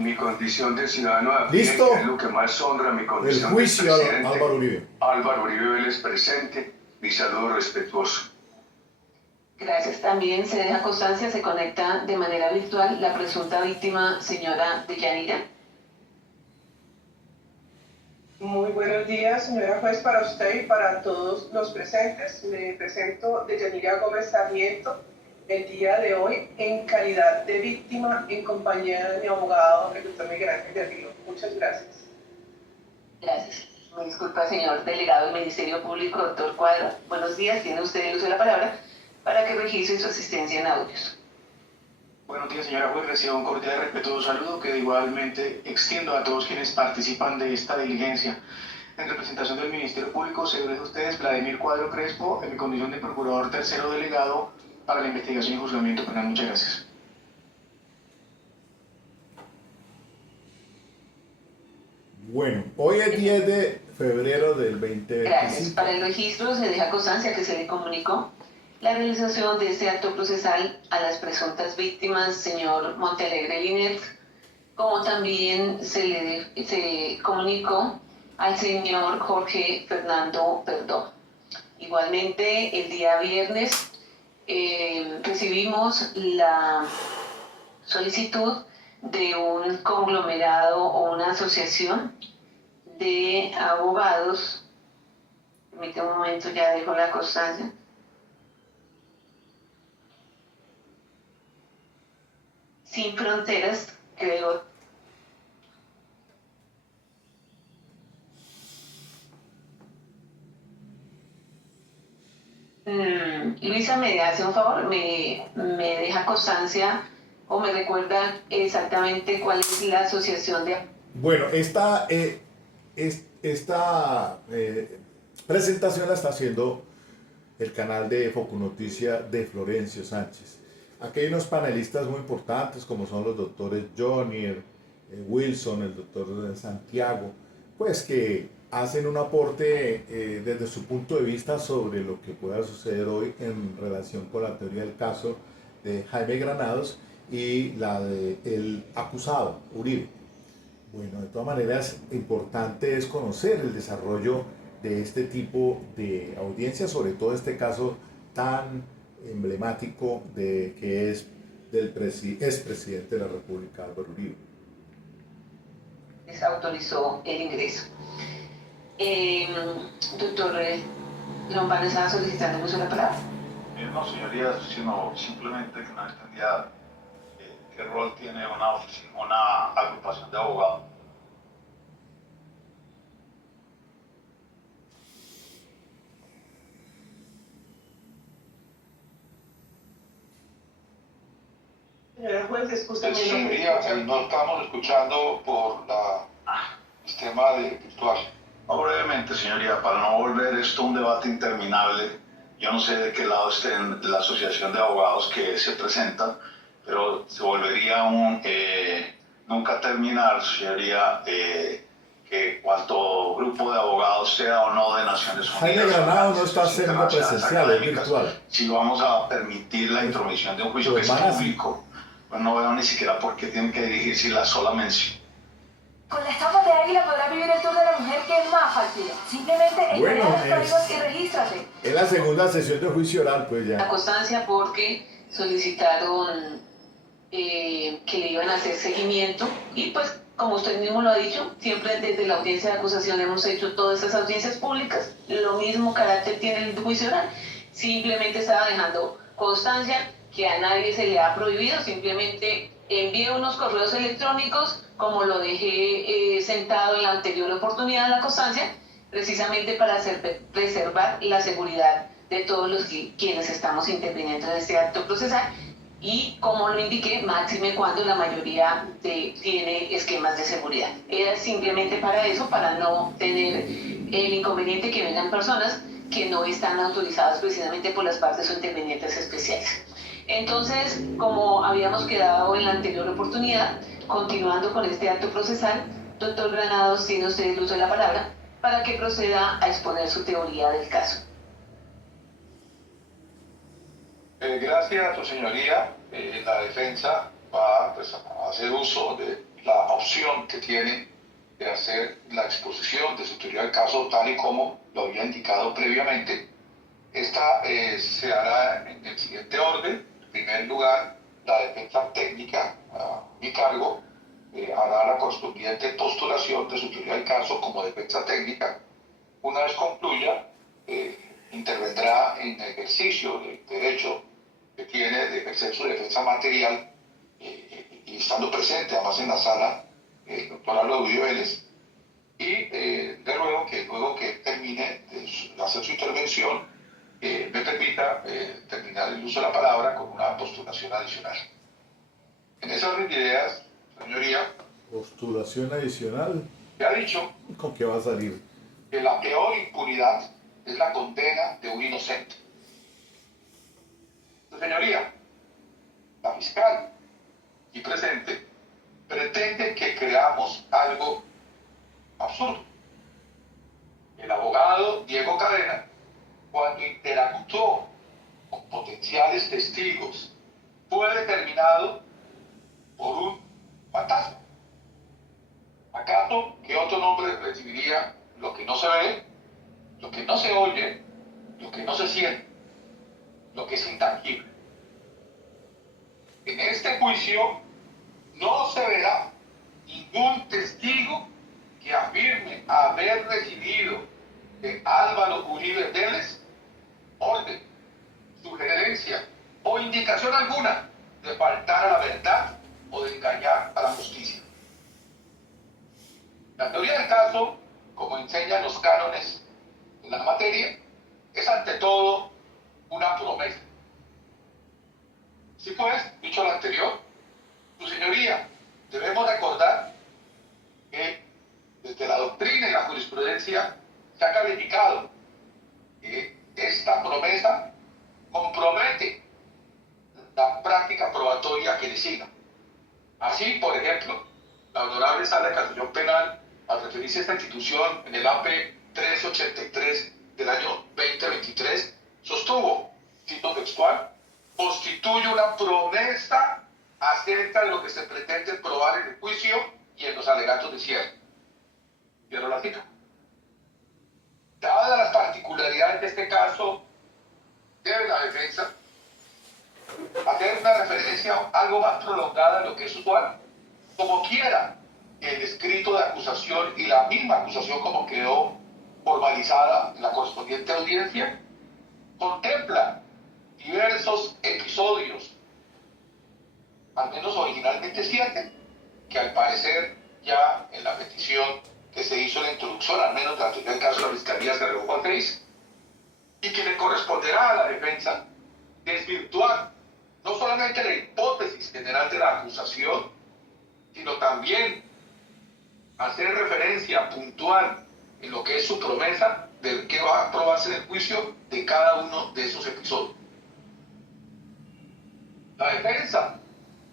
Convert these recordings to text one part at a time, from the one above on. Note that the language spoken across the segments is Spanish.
Mi condición de ciudadano de a pie, ¿Listo? que es lo que más honra mi El condición de juicio a presidente. Álvaro Uribe. Álvaro Uribe Vélez presente. Mi saludo respetuoso. Gracias. También se deja constancia, se conecta de manera virtual la presunta víctima, señora Deyanira. Muy buenos días, señora juez, para usted y para todos los presentes. Me presento Deyanira Gómez Sarmiento el día de hoy en calidad de víctima en compañía de mi abogado, el doctor Miguel Ángel de Río. Muchas gracias. Gracias. Me disculpa, señor delegado del Ministerio Público, doctor Cuadra. Buenos días, tiene usted el uso de la palabra para que registre su asistencia en audios. Buenos días, señora juez. Recibo un cordial y respetuoso saludo que igualmente extiendo a todos quienes participan de esta diligencia. En representación del Ministerio Público, se dirige a ustedes Vladimir Cuadro Crespo, en mi condición de procurador tercero delegado para la investigación y juzgamiento penal. Muchas gracias. Bueno, hoy es 10 de febrero del 2025. Gracias. Para el registro se deja constancia que se le comunicó la realización de este acto procesal a las presuntas víctimas, señor Montealegre Linet, como también se comunicó al señor Jorge Fernando Perdón. Igualmente, el día viernes recibimos la solicitud de un conglomerado o una asociación de abogados. Permítame un momento, ya dejo la constancia. Sin Fronteras, creo. Luisa, me hace un favor, me deja constancia o me recuerda exactamente cuál es la asociación de... Bueno, esta presentación la está haciendo el canal de Foco Noticia de Florencio Sánchez. Aquí hay unos panelistas muy importantes como son los doctores Johnny, Wilson, el doctor Santiago, pues que hacen un aporte desde su punto de vista sobre lo que pueda suceder hoy en relación con la teoría del caso de Jaime Granados y la del acusado, Uribe. Bueno, de todas maneras, importante es conocer el desarrollo de este tipo de audiencias, sobre todo este caso tan emblemático que es del expresidente de la República, Álvaro Uribe. Autorizó el ingreso. Doctor Lombana estaba solicitando el uso de la palabra. No, señoría, sino simplemente que no entendía qué rol tiene una agrupación de abogados. Señora juez, escúchame. Señoría, no estamos escuchando por el sistema virtual. No, brevemente, señoría, para no volver esto un debate interminable, yo no sé de qué lado esté la asociación de abogados que se presentan, pero se volvería nunca terminar, señoría, que cuanto grupo de abogados sea o no de Naciones Unidas. Jaime Granados no está haciendo presencial, es virtual. Si vamos a permitir la intromisión de un juicio que es público, pues no veo ni siquiera por qué tienen que dirigirse la sola mención. Con la estampa de águila podrás vivir el tour de la mujer que es más fácil. Simplemente Bueno, los códigos y regístrate. Es la segunda sesión de juicio oral, pues ya. La constancia porque solicitaron que le iban a hacer seguimiento y pues como usted mismo lo ha dicho, siempre desde la audiencia de acusación hemos hecho todas estas audiencias públicas, lo mismo carácter tiene el juicio oral, simplemente estaba dejando constancia que a nadie se le ha prohibido, simplemente envíe unos correos electrónicos como lo dejé sentado en la anterior oportunidad de la constancia, precisamente para preservar la seguridad de todos los quienes estamos interviniendo en este acto procesal y, como lo indiqué, máxime cuando la mayoría tiene esquemas de seguridad. Era simplemente para eso, para no tener el inconveniente que vengan personas que no están autorizadas precisamente por las partes o intervinientes especiales. Entonces, como habíamos quedado en la anterior oportunidad, continuando con este acto procesal, doctor Granados, tiene usted el uso de la palabra para que proceda a exponer su teoría del caso. Gracias a su señoría, la defensa va a hacer uso de la que tiene de hacer la exposición de su teoría del caso tal y como lo había indicado previamente. Esta se hará en el siguiente orden. En primer lugar, la defensa técnica a mi cargo hará la correspondiente postulación de su teoría del caso como defensa técnica. Una vez concluya, intervendrá en el ejercicio del derecho que tiene de ejercer su defensa material y estando presente además en la sala el doctor Álvaro Uribe Vélez, y le ruego que luego que termine de hacer su intervención me permita terminar el uso de la palabra con una postulación adicional. En ese orden de ideas, señoría, Postulación adicional. se ha dicho ¿Con qué va a salir? que la peor impunidad es la condena de un inocente. Señoría, la fiscal aquí presente pretende que creamos algo absurdo. El abogado Diego Cadena, cuando interactuó con potenciales testigos, fue determinado por un fantasma. ¿Acaso qué otro nombre recibiría lo que no se ve, lo que no se oye, lo que no se siente, lo que es intangible? En este juicio no se verá ningún testigo que afirme haber recibido de Álvaro Uribe Vélez orden, sugerencia o indicación alguna de faltar a la verdad o de engañar a la justicia. La teoría del caso, como enseñan los cánones en la materia, es ante todo una promesa. Sí, pues, dicho lo anterior, su señoría, debemos recordar que desde la doctrina y la jurisprudencia se ha calificado que esta promesa compromete la práctica probatoria que le siga. Así, por ejemplo, la Honorable Sala de Casación Penal, al referirse a esta institución en el AP 383 del año 2023, sostuvo, cito textual, constituye una promesa acerca de lo que se pretende probar en el juicio y en los alegatos de cierre. Cierro la cita. Dadas las particularidades de este caso, debe la defensa hacer una referencia algo más prolongada de lo que es usual. Como quiera, el escrito de acusación y la misma acusación como quedó formalizada en la correspondiente audiencia, contempla diversos episodios, al menos originalmente 7, que al parecer ya en la petición que se hizo en la introducción, al menos la teoría del caso de la Fiscalía se revocó a 6, y que le corresponderá a la defensa desvirtuar no solamente la hipótesis general de la acusación, sino también hacer referencia puntual en lo que es su promesa de qué va a probarse en el juicio de cada uno de esos episodios. La defensa,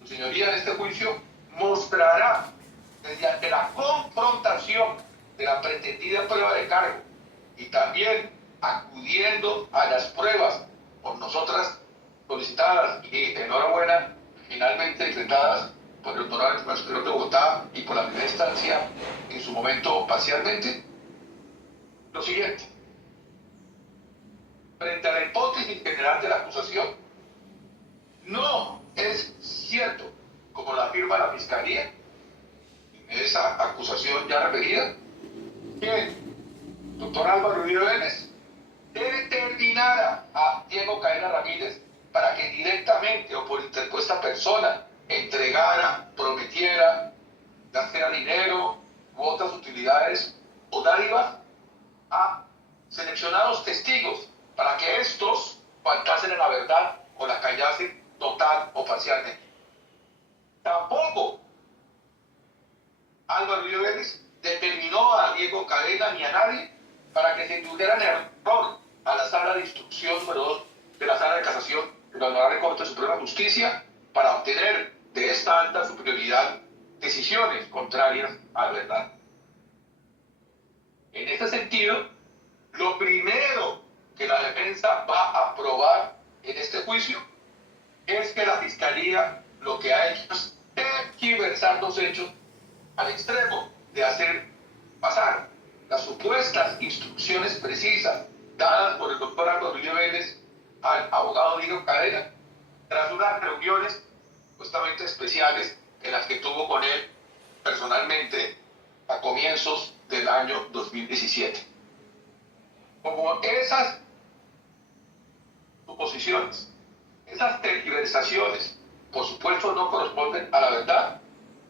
su señoría, en este juicio mostrará mediante la confrontación de la pretendida prueba de cargo y también acudiendo a las pruebas por nosotras solicitadas y enhorabuena finalmente enfrentadas por el Tribunal Superior de Bogotá y por la primera instancia en su momento parcialmente, lo siguiente: frente a la hipótesis general de la acusación, no es cierto, como lo afirma la Fiscalía en esa acusación ya referida, que el doctor Álvaro Uribe Vélez determinara a Diego Cadena Ramírez para que directamente o por interpuesta persona entregara, prometiera, gastara dinero u otras utilidades o dádivas a seleccionados testigos para que estos faltasen en la verdad o la callasen total o parcialmente. Tampoco Álvaro Uribe Vélez determinó a Diego Cadena ni a nadie para que se indujeran error a la sala de instrucción número 2 de la sala de casación de la Honorable Corte Suprema de Justicia para obtener de esta alta superioridad decisiones contrarias a la verdad. En este sentido, lo primero que la defensa va a probar en este juicio es que la Fiscalía lo que ha hecho es tergiversar los hechos al extremo de hacer pasar las supuestas instrucciones precisas dadas por el doctor Álvaro Uribe Vélez al abogado Diego Cadena, tras unas reuniones supuestamente especiales en las que tuvo con él personalmente a comienzos del año 2017. Como esas suposiciones, esas tergiversaciones, por supuesto no corresponden a la verdad,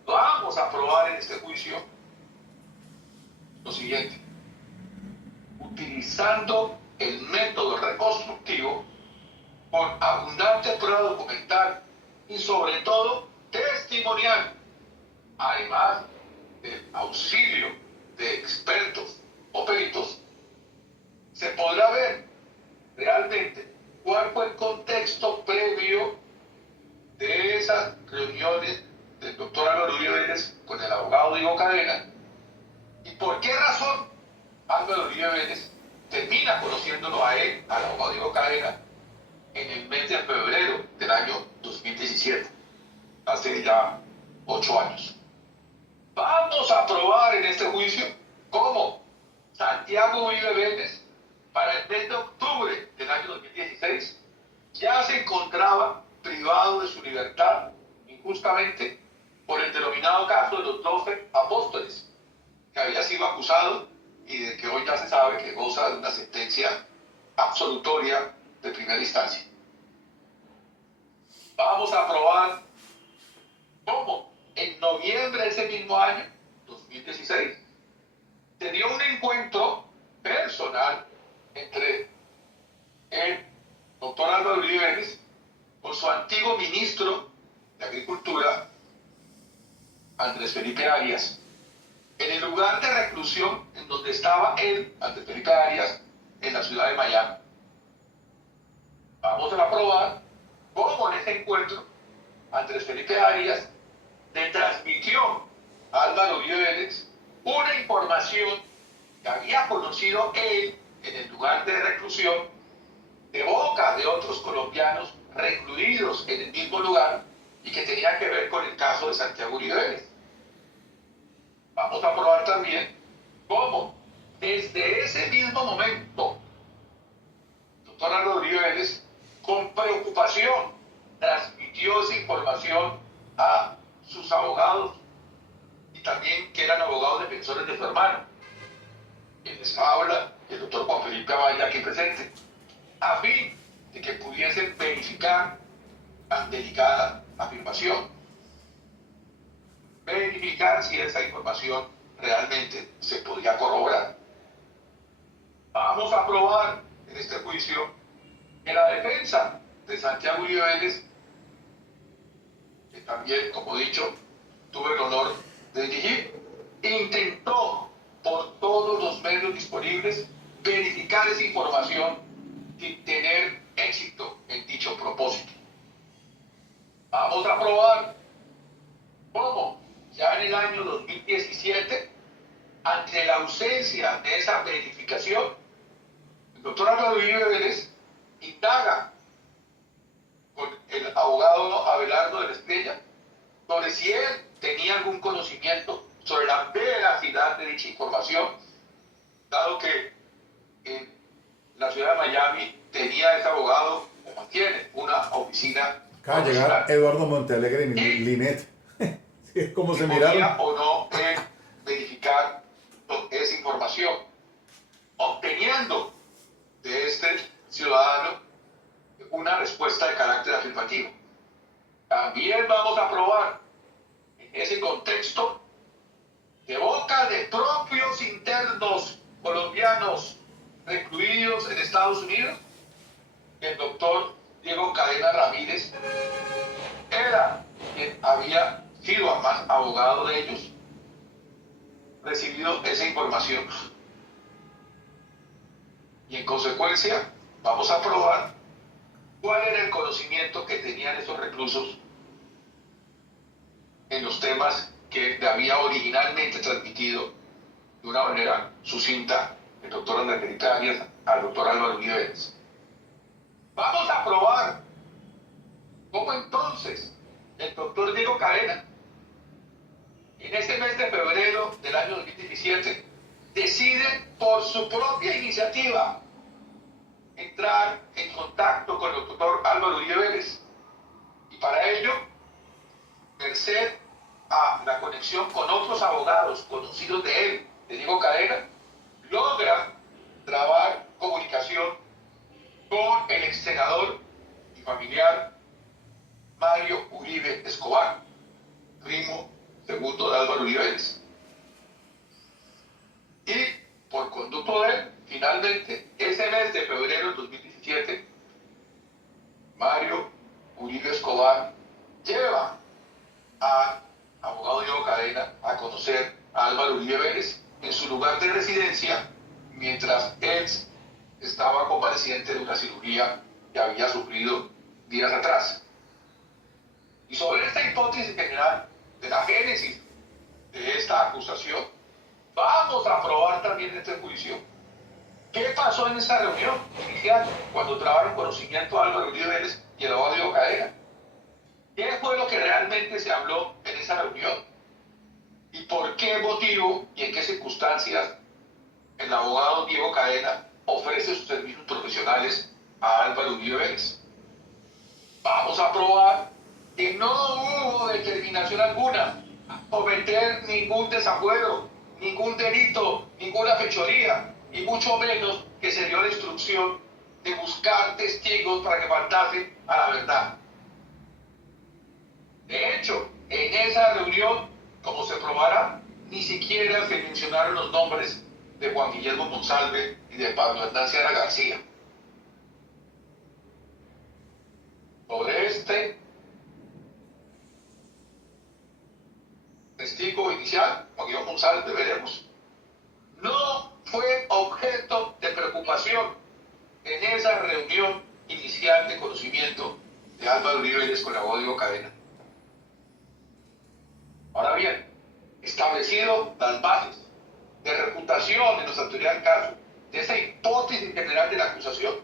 vamos a probar en este juicio lo siguiente: utilizando el método reconstructivo con abundante prueba documental y sobre todo testimonial, además del auxilio de expertos o peritos, se podrá ver realmente cuál fue el contexto previo de esas reuniones del doctor Álvaro Uribe Vélez con el abogado Diego Cadena y por qué razón Álvaro Uribe Vélez termina conociéndolo a él, al abogado Diego Cadena, en el mes de febrero del año 2017, hace ya 8 años. Vamos a probar en este juicio cómo Santiago Uribe Vélez, para el mes de octubre del año 2016, ya se encontraba privado de su libertad injustamente por el denominado caso de los 12 apóstoles, que había sido acusado y de que hoy ya se sabe que goza de una sentencia absolutoria de primera instancia. Vamos a probar cómo en noviembre de ese mismo año, 2016, se dio un encuentro personal entre el doctor Álvaro Uribe Vélez con su antiguo ministro de Agricultura, Andrés Felipe Arias, en el lugar de reclusión en donde estaba él, Andrés Felipe Arias, en la ciudad de Miami. Vamos a probar cómo en ese encuentro Andrés Felipe Arias le transmitió a Álvaro Uribe Vélez una información que había conocido él en el lugar de reclusión de boca de otros colombianos recluidos en el mismo lugar y que tenía que ver con el caso de Santiago Uribe Vélez. Vamos a probar también cómo desde ese mismo momento el doctor Álvaro Uribe Vélez con preocupación transmitió esa información a sus abogados y también que eran abogados defensores de su hermano, quien les habla el doctor Juan Felipe Abaya aquí presente, a fin de que pudiesen verificar tan delicada afirmación, verificar si esa información realmente se podía corroborar. Vamos a probar en este juicio que la defensa de Santiago Uribe Vélez, que también, como he dicho, tuve el honor de dirigir, intentó por todos los medios disponibles verificar esa información sin tener éxito en dicho propósito. Vamos a probar cómo ya en el año 2017, ante la ausencia de esa verificación, el doctor Álvaro Uribe Vélez indaga con el abogado Abelardo de la Estrella sobre si él tenía algún conocimiento sobre la veracidad de dicha información, dado que en la ciudad de Miami tenía ese abogado, o mantiene, una oficina. Acaba de llegar Eduardo Montealegre y Linet. ¿Cómo se miraron? Podía o no verificar esa información, obteniendo de este ciudadano una respuesta de carácter afirmativo. También vamos a probar en ese contexto, de boca de propios internos colombianos recluidos en Estados Unidos, el doctor Diego Cadena Ramírez era quien había sido además abogado de ellos, recibido esa información. Y en consecuencia vamos a probar cuál era el conocimiento que tenían esos reclusos en los temas que le había originalmente transmitido de una manera sucinta el doctor Andrés Felipe Arias al doctor Álvaro Uribe Vélez. Vamos a probar cómo entonces el doctor Diego Cadena, en ese mes de febrero 2017, decide por su propia iniciativa entrar en contacto con el doctor Álvaro Uribe Vélez. Y para ello, merced a la conexión con otros abogados conocidos de él, de Diego Cadena, logra trabar comunicación con el ex senador y familiar Mario Uribe Escobar, primo segundo de Álvaro Uribe Vélez. Y por conducto de él, finalmente, ese mes de febrero de 2017, Mario Uribe Escobar lleva al abogado Diego Cadena a conocer a Álvaro Uribe Vélez en su lugar de residencia, mientras él estaba convaleciente de una cirugía que había sufrido días atrás. Y sobre esta hipótesis general de la génesis de esta acusación, vamos a probar también este juicio. ¿Qué pasó en esa reunión inicial cuando trabaron conocimiento a Álvaro Uribe Vélez y el abogado Diego Cadena? ¿Qué fue lo que realmente se habló en esa reunión? ¿Y por qué motivo y en qué circunstancias el abogado Diego Cadena ofrece sus servicios profesionales a Álvaro Uribe Vélez? Vamos a probar que no hubo determinación alguna a cometer ningún desafuero, ningún delito, ninguna fechoría, y mucho menos que se dio la instrucción de buscar testigos para que faltasen a la verdad. De hecho, en esa reunión, como se probará, ni siquiera se mencionaron los nombres de Juan Guillermo Monsalve y de Pablo Hernán Seara García. Sobre este testigo inicial, Juan Guillermo Monsalve, veremos, no fue objeto de preocupación en esa reunión inicial de conocimiento de Álvaro Uribe Vélez con el abogado Diego Cadena. Ahora bien, establecido las bases de reputación de nuestra autoridad del caso, de esa hipótesis general de la acusación,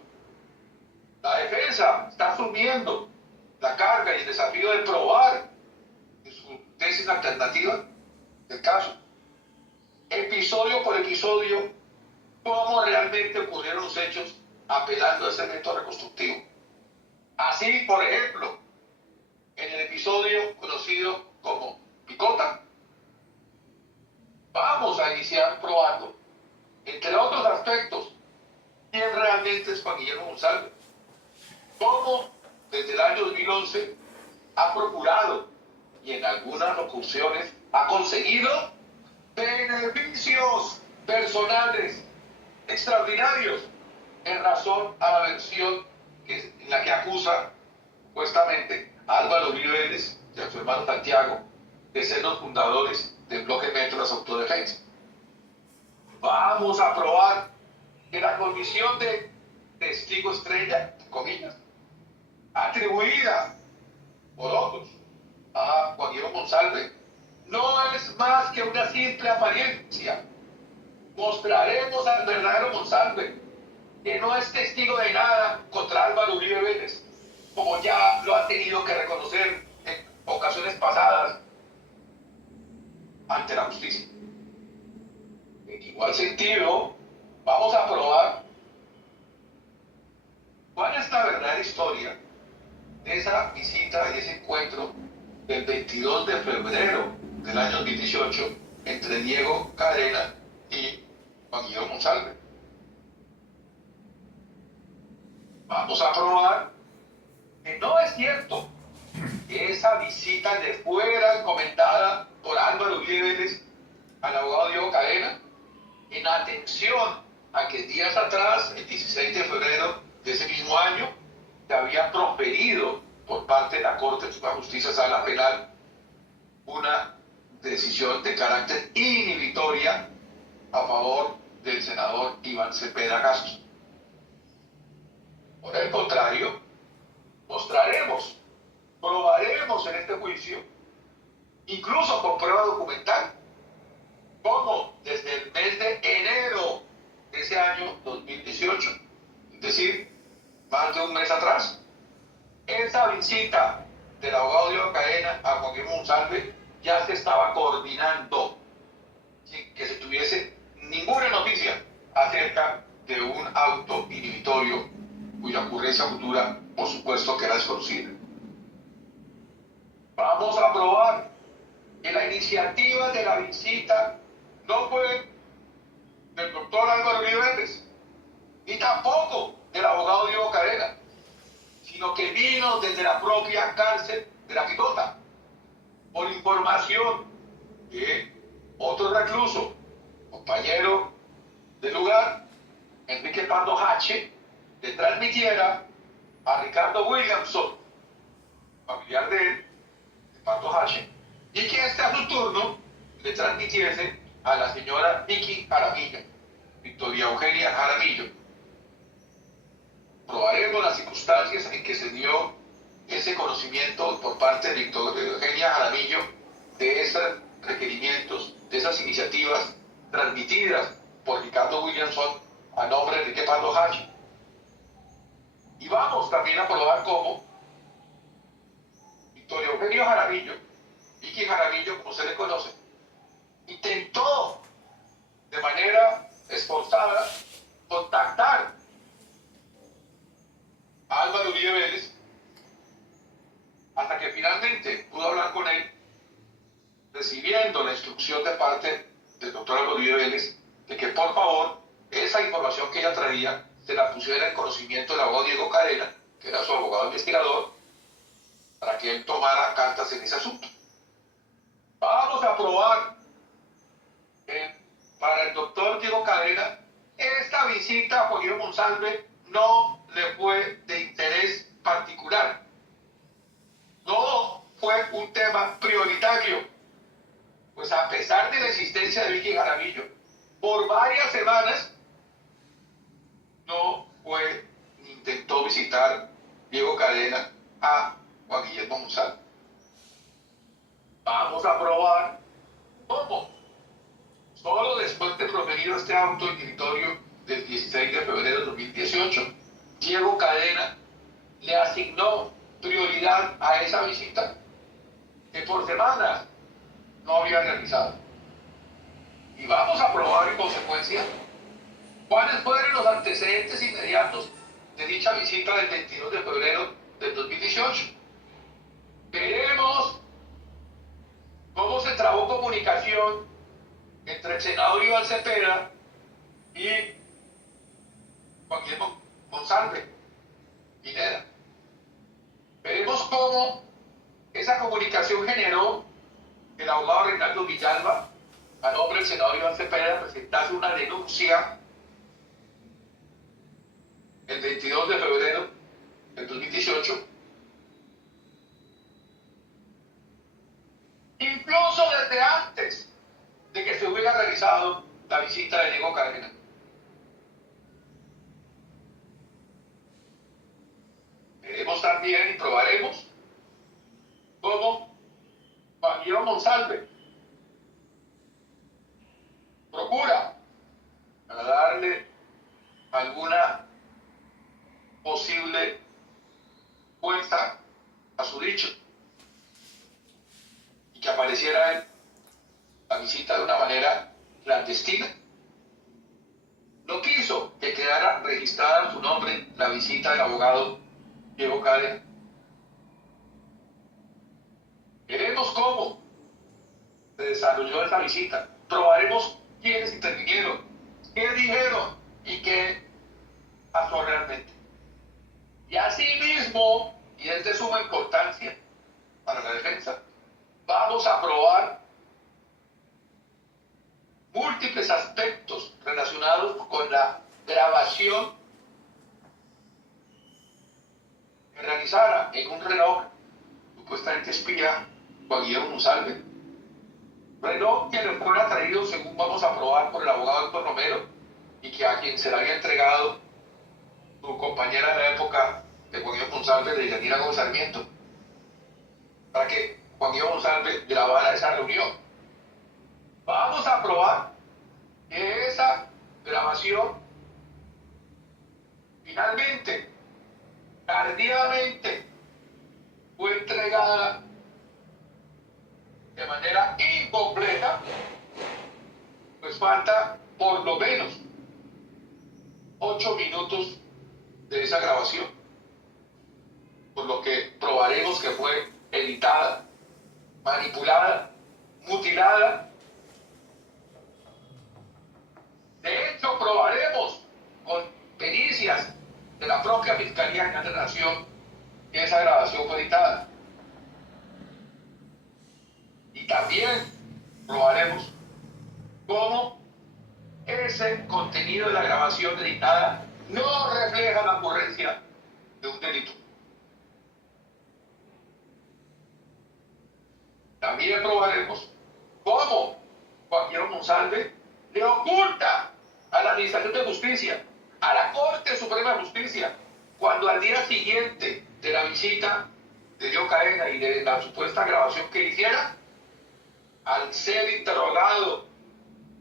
la defensa está asumiendo la carga y el desafío de probar en su tesis alternativa del caso, episodio por episodio, cómo realmente ocurrieron los hechos, apelando a ese método reconstructivo. Así, por ejemplo, en el episodio conocido como Picota, vamos a iniciar probando, entre otros aspectos, quién realmente es Juan Guillermo Monsalve, cómo desde el año 2011 ha procurado y en algunas ocasiones ha conseguido beneficios personales extraordinarios en razón a la versión en la que acusa supuestamente a Álvaro Uribe Vélez y a su hermano Santiago de ser los fundadores del bloque Metro de Autodefensa. Vamos a probar que la condición de testigo estrella, comillas, atribuida por otros a Juan Guillermo Monsalve, no es más que una simple apariencia. Mostraremos al verdadero Monsalve que no es testigo de nada contra Álvaro Uribe Vélez, como ya lo ha tenido que reconocer en ocasiones pasadas ante la justicia. En igual sentido, vamos a probar cuál es la verdadera historia de esa visita y ese encuentro del 22 de febrero del año 2018 entre Diego Cadena y Juan Guillermo Monsalve. Vamos a probar que no es cierto que esa visita le fuera encomendada por Álvaro Uribe Vélez al abogado Diego Cadena en atención a que días atrás, el 16 de febrero de ese mismo año, se había proferido por parte de la Corte Suprema de Justicia Sala Penal una decisión de carácter inhibitoria a favor del senador Iván Cepeda Castro. Por el contrario, mostraremos, probaremos en este juicio, incluso con prueba documental, cómo desde el mes de enero de ese año 2018, es decir, más de un mes atrás, esa visita del abogado Diego Cadena a Juan Guillermo Monsalve ya se estaba coordinando sin que se tuviese fecha futura, por supuesto que era desconocida. Vamos a probar que la iniciativa de la visita no fue del doctor Álvaro Uribe Vélez, ni tampoco del abogado Diego Cadena, sino que vino desde la propia cárcel de La Picota, por información que otro recluso, compañero del lugar, Enrique Pardo Hache, le transmitiera a Ricardo Williamson, familiar de él, de Pardo Hache, y que este a su turno le transmitiese a la señora Vicky Jaramillo, Victoria Eugenia Jaramillo. Probaremos las circunstancias en que se dio ese conocimiento por parte de Victoria Eugenia Jaramillo de esos requerimientos, de esas iniciativas transmitidas por Ricardo Williamson a nombre de Enrique Pardo Hache. Y vamos también a probar cómo Victoria Eugenia Jaramillo, Vicky Jaramillo, como se le conoce, intentó de manera esforzada contactar a Álvaro Uribe Vélez hasta que finalmente pudo hablar con él, recibiendo la instrucción de parte del doctor Álvaro Uribe Vélez de que por favor esa información que ella traía se la pusiera en conocimiento del abogado Diego Cadena, que era su abogado investigador, para que él tomara cartas en ese asunto. Vamos a probar para el doctor Diego Cadena, esta visita a Juan Monsalve no le fue de interés particular. No fue un tema prioritario, pues a pesar de la existencia de Vicky Jaramillo, por varias semanas no fue ni intentó visitar Diego Cadena a Juan Guillermo Monsalve. Vamos a probar cómo, solo después de proferido este auto inquisitorio del 16 de febrero de 2018, Diego Cadena le asignó prioridad a esa visita que por semanas no había realizado. Y vamos a probar en consecuencia cuáles fueron los antecedentes inmediatos de dicha visita del 22 de febrero del 2018. Veremos cómo se trabó comunicación entre el senador Iván Cepeda y Juan Guillermo Monsalve Pineda. Veremos cómo esa comunicación generó que el abogado Reinaldo Villalba, a nombre del senador Iván Cepeda, presentase una denuncia el 22 de febrero del 2018, incluso desde antes de que se hubiera realizado la visita de Diego Cadena. Veremos también y probaremos cómo Juan Guillermo Monsalve procura para darle alguna posible fuerza a su dicho y que apareciera en la visita de una manera clandestina. No quiso que quedara registrada en su nombre la visita del abogado Diego Cadena. Veremos cómo se desarrolló esa visita. Probaremos quiénes intervinieron, qué dijeron y qué pasó realmente. Y asimismo, y es de suma importancia para la defensa, vamos a probar múltiples aspectos relacionados con la grabación que realizara en un reloj supuestamente espía Juan Guillermo Monsalve, reloj que le fuera traído, según vamos a probar, por el abogado Héctor Romero, y que a quien se le había entregado su compañera de la época de Juan Guillermo Monsalve, de Yanira Gómez Sarmiento, para que Juan Guillermo Monsalve grabara esa reunión. Vamos a probar que esa grabación finalmente, tardíamente, fue entregada de manera incompleta, pues falta por lo menos 8 minutos de esa grabación. lo que probaremos que fue editada, manipulada, mutilada. De hecho, probaremos con pericias de la propia Fiscalía General de la Nación que esa grabación fue editada. Y también probaremos cómo ese contenido de la grabación editada no refleja la ocurrencia de un delito. También probaremos cómo Juan Guillermo Monsalve le oculta a la Administración de Justicia, a la Corte Suprema de Justicia, cuando al día siguiente de la visita de Diego Cadena y de la supuesta grabación que hiciera, al ser interrogado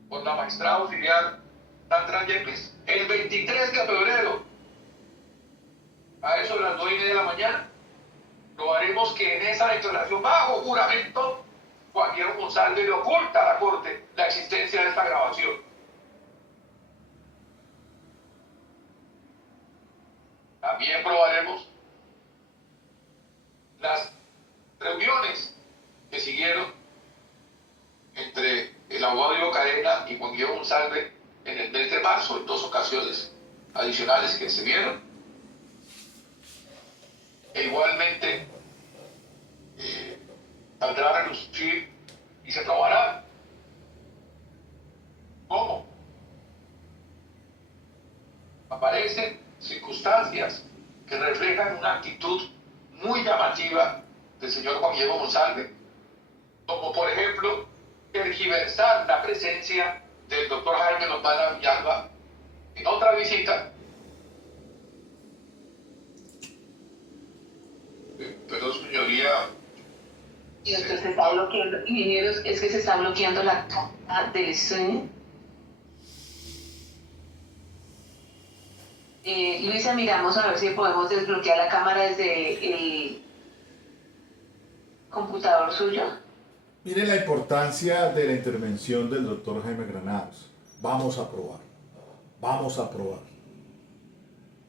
por la magistrada auxiliar Sandra Yepes, el 23 de febrero, a eso de las 9:30 de la mañana, probaremos que en esa declaración bajo juramento, Juan Guillermo Monsalve le oculta a la Corte la existencia de esta grabación. También probaremos las reuniones que siguieron entre el abogado Diego Cadena y Juan Guillermo Monsalve en el mes de marzo, en 2 ocasiones adicionales que se vieron. E igualmente saldrá a relucir y se probará cómo aparecen circunstancias que reflejan una actitud muy llamativa del señor Juan Guillermo Monsalve, como por ejemplo tergiversar la presencia del doctor Jaime Lombana Villalba en otra visita. Perdón, señoría. Y entonces se está bloqueando, ingenieros, es que se está bloqueando la cámara del streaming. Luisa, miramos a ver si podemos desbloquear la cámara desde el computador suyo. Miren la importancia de la intervención del doctor Jaime Granados. Vamos a probar, vamos a probar,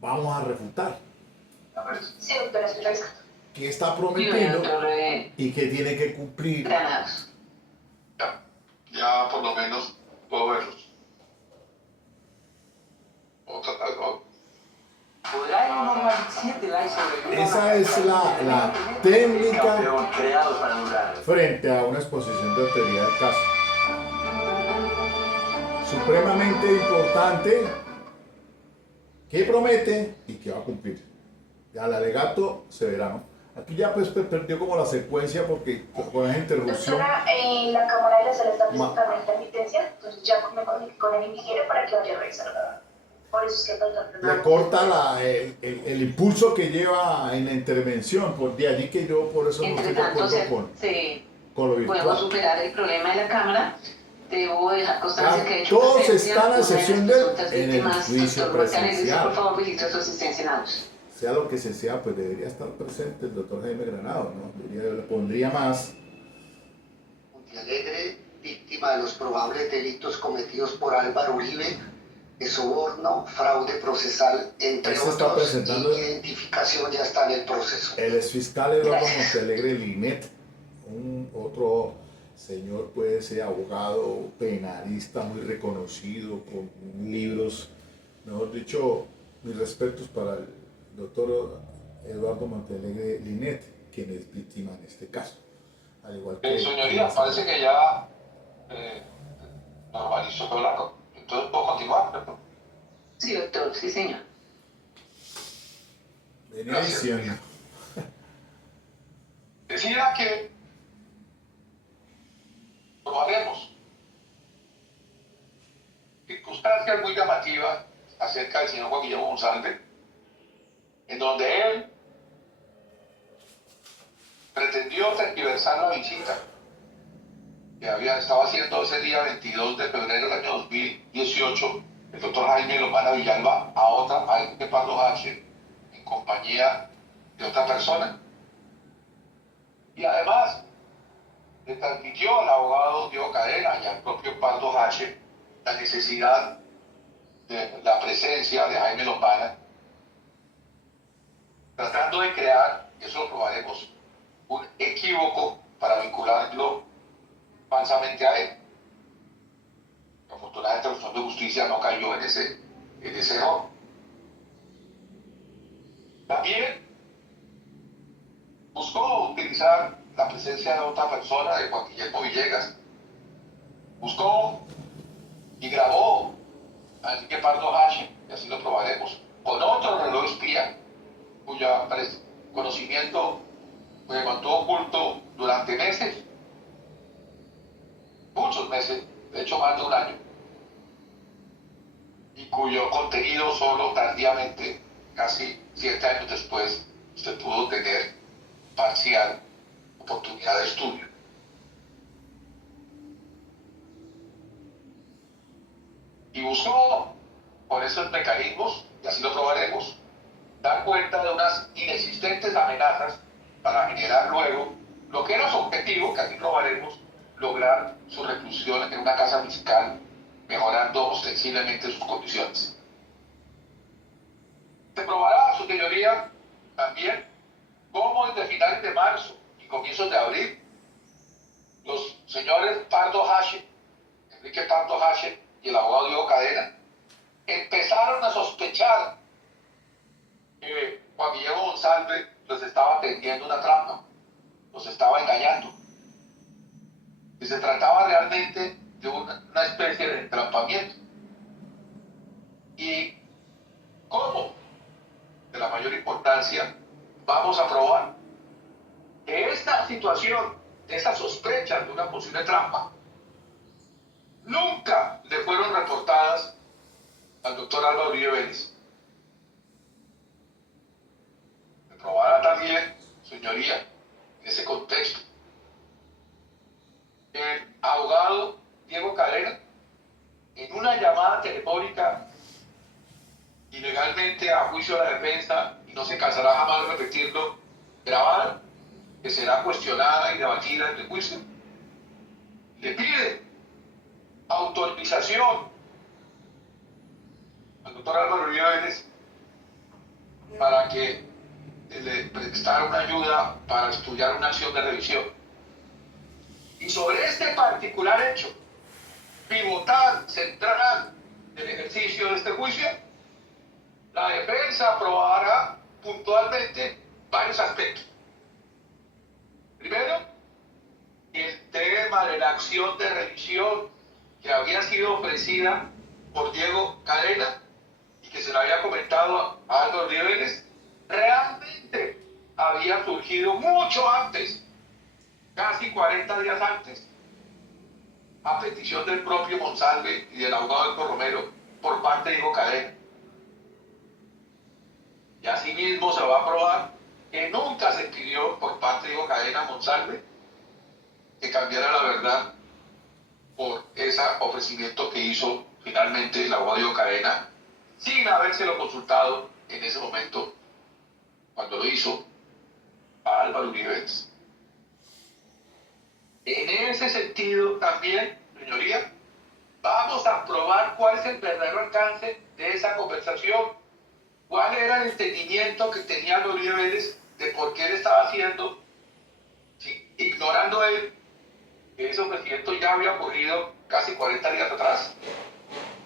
vamos a refutar. Sí, doctora, estoy revisando. ¿Qué está prometiendo y qué tiene que cumplir? Granados. Ya por lo menos puedo verlos. Esa es la técnica frente a una exposición de autoridad del caso. Supremamente importante, qué promete y qué va a cumplir. Ya el alegato se verá, ¿no? Aquí ya pues perdió como la secuencia porque con esa interrupción. Doctora, la cámara de la sala está presentando intermitencia, entonces ya me comuniqué con el ingeniero para que vaya a revisar. Por eso es que el doctor Le corta el impulso que lleva en la intervención, por de allí que yo por eso no estoy de acuerdo con lo virtual. Podemos superar el problema de la cámara. Debo dejar constancia que he hecho todos presencia, están a excepción de en el víctimas, juicio doctor Volcanes, presencial. por favor, registre su asistencia en autos. Sea lo que se sea, pues debería estar presente el doctor Jaime Granados, ¿no? Le pondría más. Montealegre, víctima de los probables delitos cometidos por Álvaro Uribe, de soborno, fraude procesal, entre otros, y identificación ya está en el proceso. El exfiscal Eduardo Montealegre Linet, otro señor, puede ser abogado penalista muy reconocido, con libros, mejor dicho, mis respetos para el doctor Eduardo Montealegre Linet, quien es víctima en este caso. Al igual que señoría, parece que ya normalizó la cosa. Entonces, ¿puedo continuar? ¿Perdón? Sí, doctor, sí, señor. Venía diciendo. Decía que probaremos circunstancias muy llamativas acerca del señor Juan Guillermo Monsalve, en donde él pretendió tergiversar la visita que estaba haciendo ese día 22 de febrero del año 2018 el doctor Jaime Lombana Villalba a este Pardo H en compañía de otra persona. Y además le transmitió al abogado Diego Cadena y al propio Pardo H la necesidad de la presencia de Jaime Lombana, tratando de crear eso lo probaremos, un equívoco para vincularlo falsamente a él. Afortunadamente, el Tribunal de Justicia no cayó en ese error. También buscó utilizar la presencia de otra persona, de Juan Guillermo Villegas. Buscó y grabó a Enrique Pardo Hache, y así lo probaremos, con otro reloj espía, cuyo conocimiento se mantuvo oculto durante meses, muchos meses, de hecho más de un año, y cuyo contenido solo tardíamente, casi 7 años después, se pudo tener parcial oportunidad de estudio. Y buscó, por esos mecanismos, y así lo probaremos, dar cuenta de unas inexistentes amenazas para generar luego lo que era su objetivo, que así probaremos, lograr su reclusión en una casa fiscal, mejorando ostensiblemente sus condiciones. Se probará, su señoría, también cómo desde finales de marzo y comienzos de abril, los señores Pardo Hache, Enrique Pardo Hache y el abogado Diego Cadena, empezaron a sospechar que Juan Guillermo Monsalve les estaba tendiendo una trampa, los estaba engañando. Y se trataba realmente de una especie de entrampamiento. Y cómo, de la mayor importancia, vamos a probar que esta situación, esas sospechas de una posible trampa, nunca le fueron reportadas al doctor Álvaro Uribe Vélez. Se probará también, señoría, en ese contexto, el abogado Diego Cadena, en una llamada telefónica ilegalmente a juicio de la defensa, y no se cansará jamás de repetirlo, grabada, que será cuestionada y debatida en el juicio, le pide autorización al doctor Álvaro Uribe Vélez para que le prestara una ayuda para estudiar una acción de revisión. Y sobre este particular hecho, pivotal, central del ejercicio de este juicio, la defensa aprobará puntualmente varios aspectos. Primero, el tema de la acción de revisión que había sido ofrecida por Diego Cadena y que se lo había comentado a Álvaro Uribe Vélez, realmente había surgido mucho antes, casi 40 días antes, a petición del propio Monsalve y del abogado Héctor Romero por parte de Diego Cadena. Y asimismo se va a probar que nunca se pidió por parte de Diego Cadena a Monsalve que cambiara la verdad por ese ofrecimiento que hizo finalmente el abogado Diego Cadena sin habérselo consultado en ese momento cuando lo hizo a Álvaro Uribe Vélez. En ese sentido también, señoría, vamos a probar cuál es el verdadero alcance de esa conversación, cuál era el entendimiento que tenía Uribe Vélez de por qué él estaba haciendo, ¿sí?, ignorando él que ese ofrecimiento ya había ocurrido casi 40 días atrás,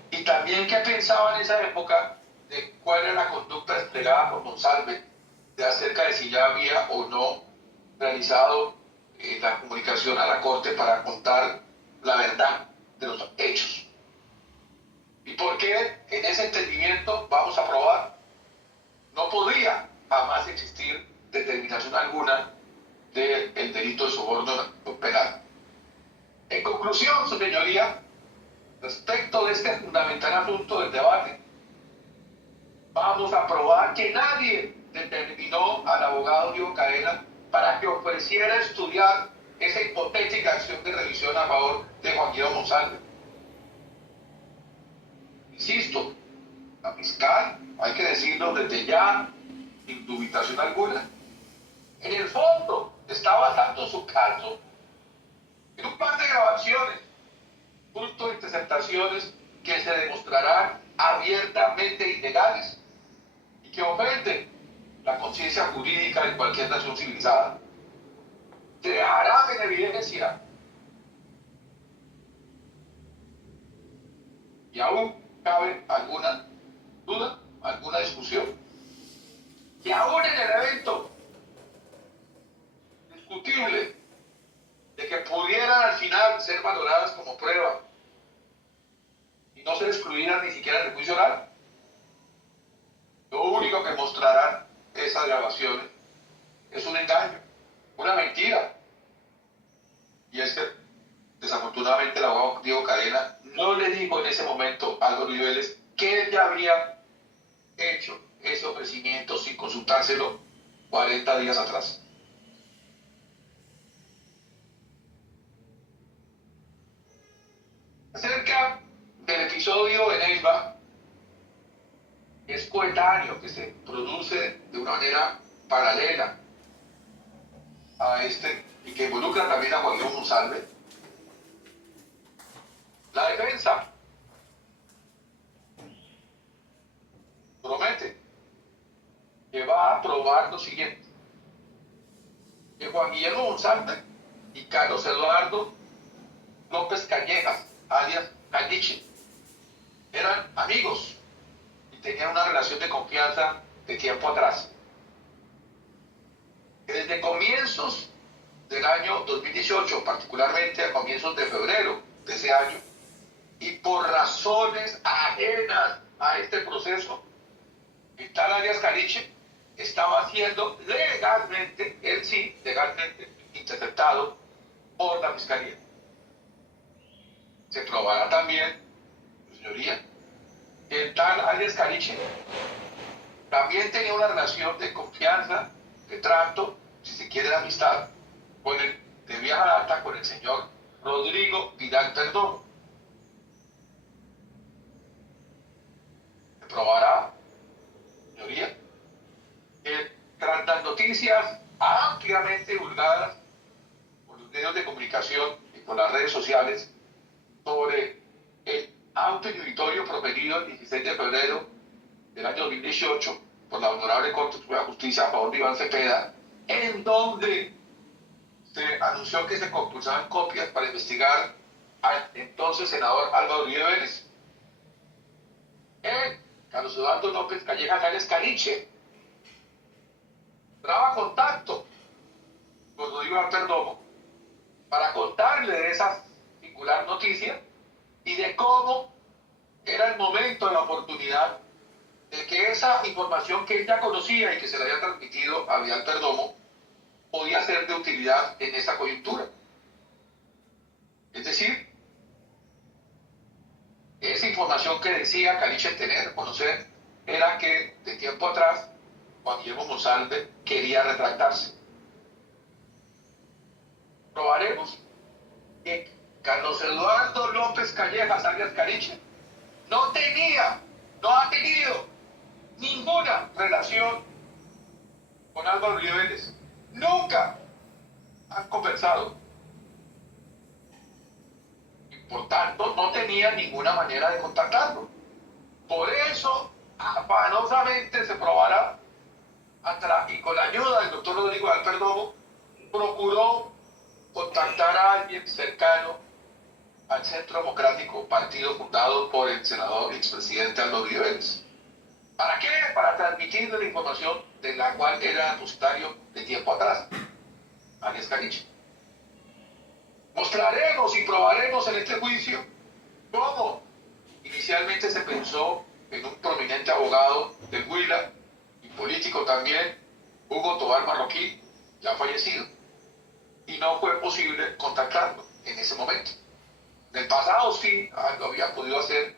y también qué pensaba en esa época de cuál era la conducta desplegada por Monsalve de acerca de si ya había o no realizado la comunicación a la Corte para contar la verdad de los hechos. ¿Y por qué en ese entendimiento vamos a probar? No podía jamás existir determinación alguna del delito de soborno penal. En conclusión, su señoría, respecto de este fundamental asunto del debate, vamos a probar que nadie determinó al abogado Diego Cadena para que ofreciera estudiar esa hipotética acción de revisión a favor de Juan Guillermo Monsalve. Insisto, la fiscal, hay que decirlo desde ya, sin dubitación alguna, en el fondo está basando su caso en un par de grabaciones, fruto de interceptaciones que se demostrarán abiertamente ilegales y que ofenden la conciencia jurídica de cualquier nación civilizada. Se dejará en evidencia, y aún cabe alguna duda, alguna discusión, que aún en el evento discutible de que pudieran al final ser valoradas como prueba y no ser excluidas ni siquiera del juicio oral, lo único que mostrarán esas grabaciones es un engaño, una mentira. Y es que, desafortunadamente, el abogado Diego Cadena no le dijo en ese momento a Álvaro Uribe Vélez que él ya había hecho ese ofrecimiento sin consultárselo 40 días atrás. Acerca del episodio de Neiva, es coetáneo, que se produce de una manera paralela a este y que involucra también a Juan Guillermo Monsalve. La defensa promete que va a probar lo siguiente: que Juan Guillermo Monsalve y Carlos Eduardo López Callejas, alias Caliche, eran amigos y tenían una relación de confianza de tiempo atrás. Que desde comienzos del año 2018, particularmente a comienzos de febrero de ese año, y por razones ajenas a este proceso, el tal alias Caliche estaba siendo legalmente, él sí, legalmente interceptado por la Fiscalía. Se probará también, señoría, que el tal alias Caliche también tenía una relación de confianza, de trato, si se quiere de amistad, con el de vieja data, con el señor Rodrigo Vidal Perdomo. Se probará, señoría, que tras las noticias ampliamente divulgadas por los medios de comunicación y por las redes sociales sobre el auto inhibitorio proferido el 16 de febrero del año 2018 por la Honorable Corte Suprema de Justicia a favor de Iván Cepeda, en donde se anunció que se compulsaban copias para investigar al entonces senador Álvaro Uribe Vélez. Carlos Eduardo López Callejas alias Caliche traba contacto con Rodrigo Perdomo para contarle de esa singular noticia y de cómo era el momento, la oportunidad de que esa información que él ya conocía y que se le había transmitido a Vidal Perdomo podía ser de utilidad en esta coyuntura. Es decir, esa información que decía Caliche tener, conocer, era que de tiempo atrás Juan Guillermo Monsalve quería retractarse. Probaremos que Carlos Eduardo López Callejas alias Caliche no ha tenido ninguna relación con Álvaro Uribe Vélez. Nunca han conversado. Y por tanto, no tenía ninguna manera de contactarlo. Por eso, afanosamente se probará, y con la ayuda del doctor Rodrigo Vidal Perdomo, procuró contactar a alguien cercano al Centro Democrático, partido fundado por el senador y expresidente Álvaro Uribe Vélez. ¿Para qué? Para transmitirle la información de la cual era depositario de tiempo atrás, alias Caliche. Mostraremos y probaremos en este juicio cómo inicialmente se pensó en un prominente abogado del Huila y político también, Hugo Tobar Marroquí, ya fallecido, y no fue posible contactarlo en ese momento. En el pasado sí lo había podido hacer,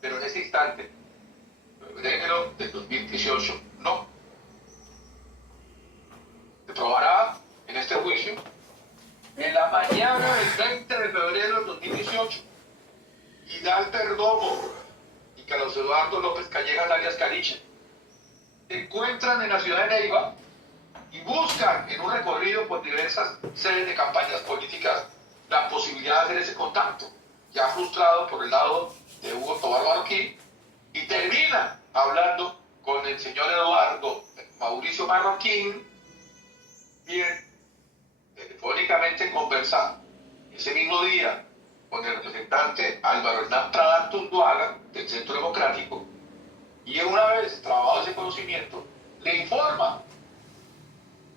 pero en ese instante, en enero del 2018, no. Se probará en este juicio en la mañana del 20 de febrero del 2018, Vidal Perdomo y Carlos Eduardo López Callejas alias Caliche se encuentran en la ciudad de Neiva y buscan en un recorrido por diversas sedes de campañas políticas la posibilidad de hacer ese contacto, ya frustrado por el lado de Hugo Tobar Marroquí, y termina hablando con el señor Mauricio Marroquín, quien telefónicamente conversa ese mismo día con el representante Álvaro Hernán Prada Artunduaga del Centro Democrático, y una vez trabajado ese conocimiento, le informa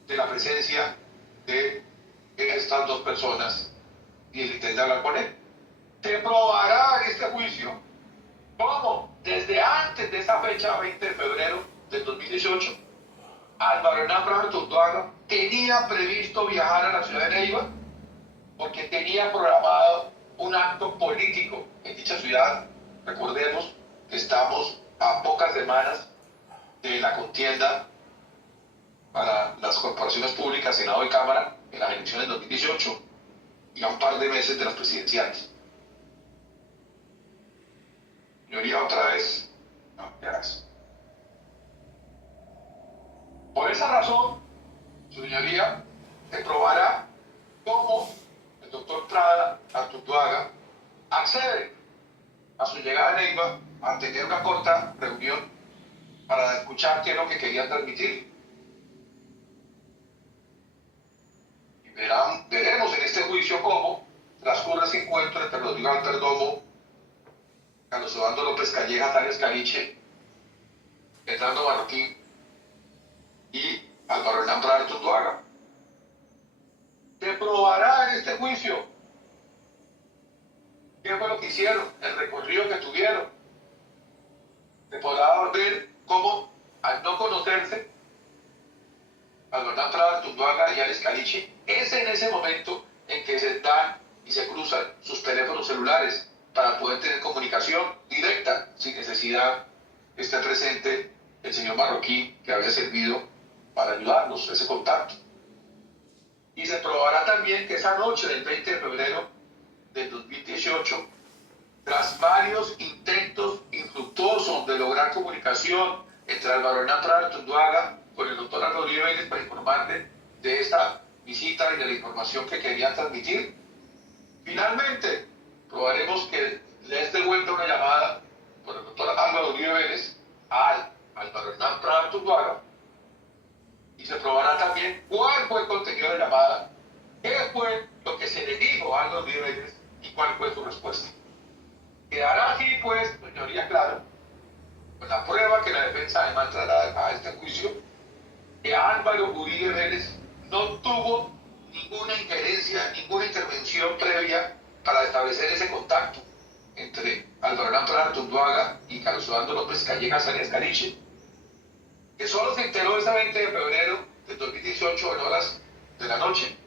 de la presencia de estas dos personas y el intento de hablar con él. Se probará en este juicio cómo desde antes de esa fecha, 20 de febrero del 2018, Álvaro Hernán Prada Artunduaga tenía previsto viajar a la ciudad de Neiva porque tenía programado un acto político en dicha ciudad. Recordemos que estamos a pocas semanas de la contienda para las corporaciones públicas, Senado y Cámara, en las elecciones de 2018 y a un par de meses de las presidenciales. Señoría, otra vez. No, gracias. Por esa razón, su señoría, se probará cómo el doctor Prada Artunduaga accede a su llegada a Neiva a tener una corta reunión para escuchar qué es lo que quería transmitir. Y veremos en este juicio cómo transcurre ese encuentro entre Rodrigo Perdomo, Carlos Eduardo López Callejas, Arias Caliche, Hernando Marroquín y Álvaro Hernán Prada Artunduaga. Se probará en este juicio qué fue lo que hicieron, el recorrido que tuvieron. Se podrá ver cómo, al no conocerse, Álvaro Hernán Prada Artunduaga y Arias Caliche, es en ese momento en que se dan y se cruzan sus teléfonos celulares para poder tener comunicación directa, sin necesidad de estar presente el señor Marroquín, que había servido para ayudarnos, ese contacto. Y se probará también que esa noche del 20 de febrero del 2018, tras varios intentos infructuosos de lograr comunicación entre Álvaro Hernán Prada Artunduaga con el doctor Rodrigo Vélez para informarle de esta visita y de la información que querían transmitir, finalmente probaremos que le es devuelta una llamada por el doctor Álvaro Vélez a Álvaro Hernán Prada Artunduaga, y se probará también cuál fue el contenido de la llamada, qué fue lo que se le dijo a Álvaro Vélez y cuál fue su respuesta. Quedará así, pues, señoría, claro, con la prueba que la defensa además traslada a este juicio, que Álvaro Uribe Vélez no tuvo ninguna injerencia, ninguna intervención previa para establecer ese contacto entre Álvaro Hernán Prada Artunduaga y Carlos Eduardo López Callejas Arias Caliche, que solo se enteró ese 20 de febrero del 2018 en horas de la noche,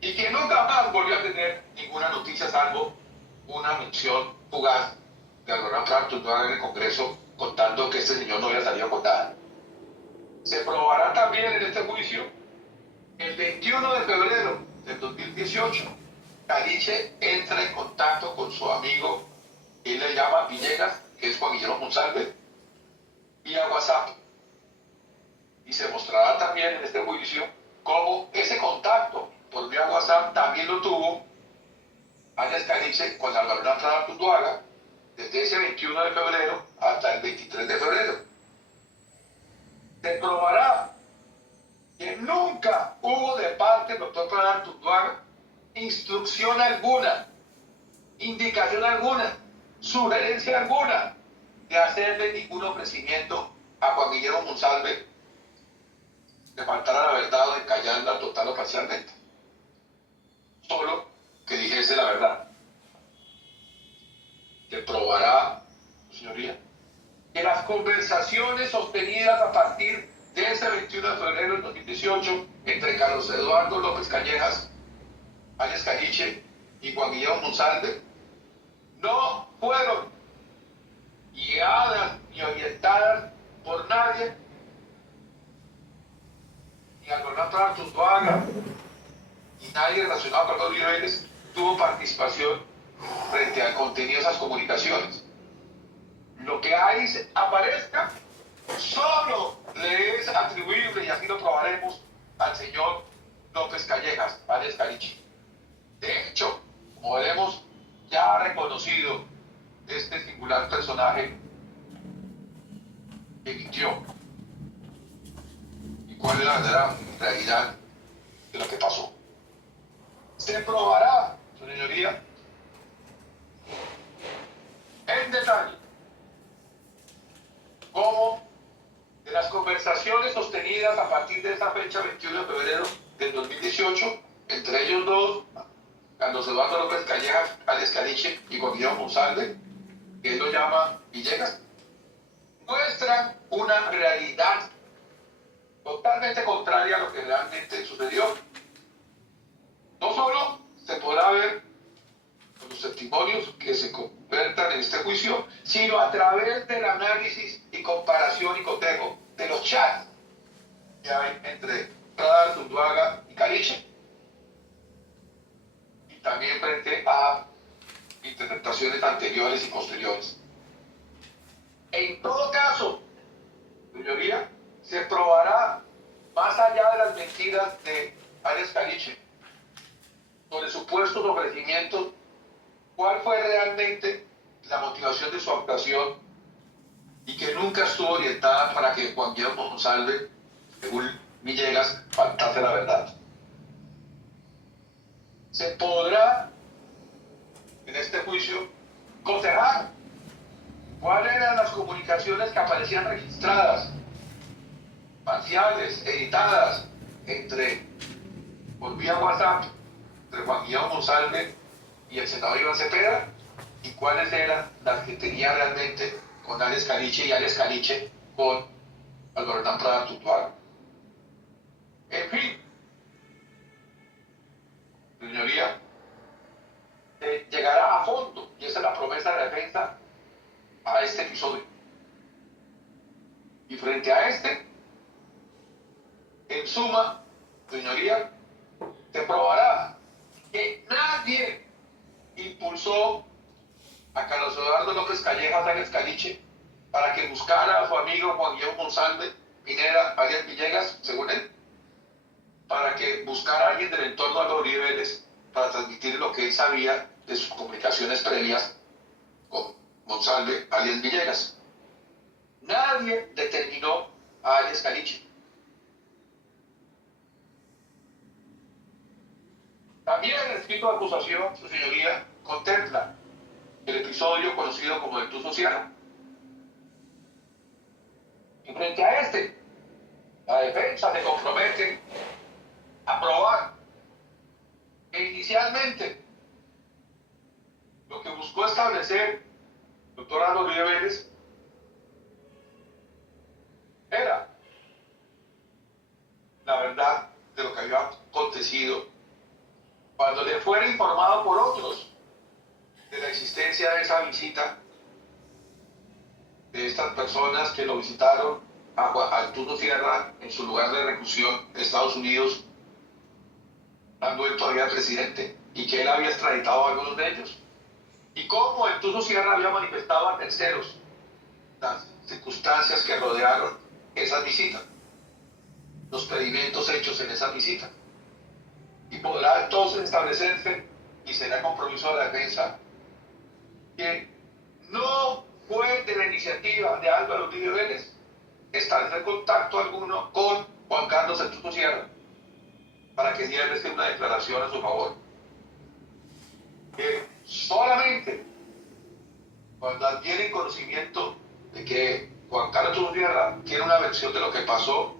y que nunca más volvió a tener ninguna noticia salvo una mención fugaz de Álvaro Hernán Prada Artunduaga en el Congreso contando que este señor no había salido con nada. Se probará también en este juicio el 21 de febrero del 2018, Caliche entra en contacto con su amigo, que él le llama Villegas, que es Juan Guillermo Monsalve, vía WhatsApp. Y se mostrará también en este juicio cómo ese contacto por vía WhatsApp también lo tuvo Arias Caliche con Álvaro Hernán Prada Artunduaga desde ese 21 de febrero hasta el 23 de febrero. Se probará que nunca hubo de parte del doctor Prada Artunduaga instrucción alguna, indicación alguna, sugerencia alguna de hacerle ningún ofrecimiento a Juan Guillermo Monsalve de faltar a la verdad o de callarla total o parcialmente. Solo que dijese la verdad. Se probará, señoría, que las conversaciones sostenidas a partir de ese 21 de febrero del 2018 entre Carlos Eduardo López Callejas, Arias Caliche y Juan Guillermo Monsalve no fueron guiadas ni orientadas por nadie, ni Álvaro Hernán Prada Artunduaga, y nadie relacionado con Rodrigo Vélez tuvo participación frente al contenido de esas comunicaciones. Lo que ahí aparezca solo le es atribuible, y así lo probaremos, al señor López Callejas, Arias Caliche. De hecho, como veremos, ya ha reconocido este singular personaje que mintió. cuál es la verdadera realidad de lo que pasó. Se probará, su señoría, en detalle cómo de las conversaciones sostenidas a partir de esa fecha, 21 de febrero del 2018, entre ellos dos, Carlos Eduardo López Callejas, Alex Caliche y Juan Guillermo Monsalve, que él lo llama Villegas, muestran una realidad totalmente contraria a lo que realmente sucedió. No solo se podrá ver con los testimonios que se convertan en este juicio, sino a través del análisis y comparación y cotejo de los chats que hay entre Prada, Zuluaga y Caliche, y también frente a interpretaciones anteriores y posteriores. En todo caso, señoría, se probará, más allá de las mentiras de Alex Caliche sobre supuestos ofrecimientos, cuál fue realmente la motivación de su actuación y que nunca estuvo orientada para que Juan Guillermo Monsalve, según Villegas, faltase la verdad. Se podrá, en este juicio, cotejar cuáles eran las comunicaciones que aparecían registradas, parciales, editadas, por vía WhatsApp, entre Juan Guillermo Monsalve y el senador Iván Cepeda, y cuáles eran las que tenía realmente con Alex Caliche y Alex Caliche con Álvaro Hernán Prada Tutuaga. En fin, señoría, llegará a fondo, y esa es la promesa de la defensa, a este episodio. Y frente a en suma, señoría, se probará que nadie impulsó a Carlos Eduardo López Callejas, Alex Caliche, para que buscara a su amigo Juan Guillermo Monsalve Pineda, alias Villegas, según él, para que buscara a alguien del entorno de Álvaro Uribe Vélez para transmitir lo que él sabía de sus comunicaciones previas con Monsalve, alias Villegas. Nadie determinó a Alex Caliche. También el escrito de acusación, su señoría, contempla el episodio conocido como el Tuzo Sierra. Y frente a la defensa se compromete a probar que inicialmente lo que buscó establecer el doctor Álvaro Uribe Vélez era la verdad de lo que había acontecido cuando le fuera informado por otros de la existencia de esa visita de estas personas que lo visitaron al Tuzo Sierra en su lugar de reclusión en Estados Unidos, dando él todavía presidente, y que él había extraditado a algunos de ellos. Y cómo el Tuzo Sierra había manifestado a terceros las circunstancias que rodearon esa visita, los pedimentos hechos en esa visita. Y podrá entonces establecerse, y será compromiso de la defensa, que no fue de la iniciativa de Álvaro Uribe Vélez establecer contacto alguno con Juan Carlos el Tuzo Sierra para que diera una declaración a su favor. Que solamente cuando adquieren conocimiento de que Juan Carlos Tuzo Sierra tiene una versión de lo que pasó,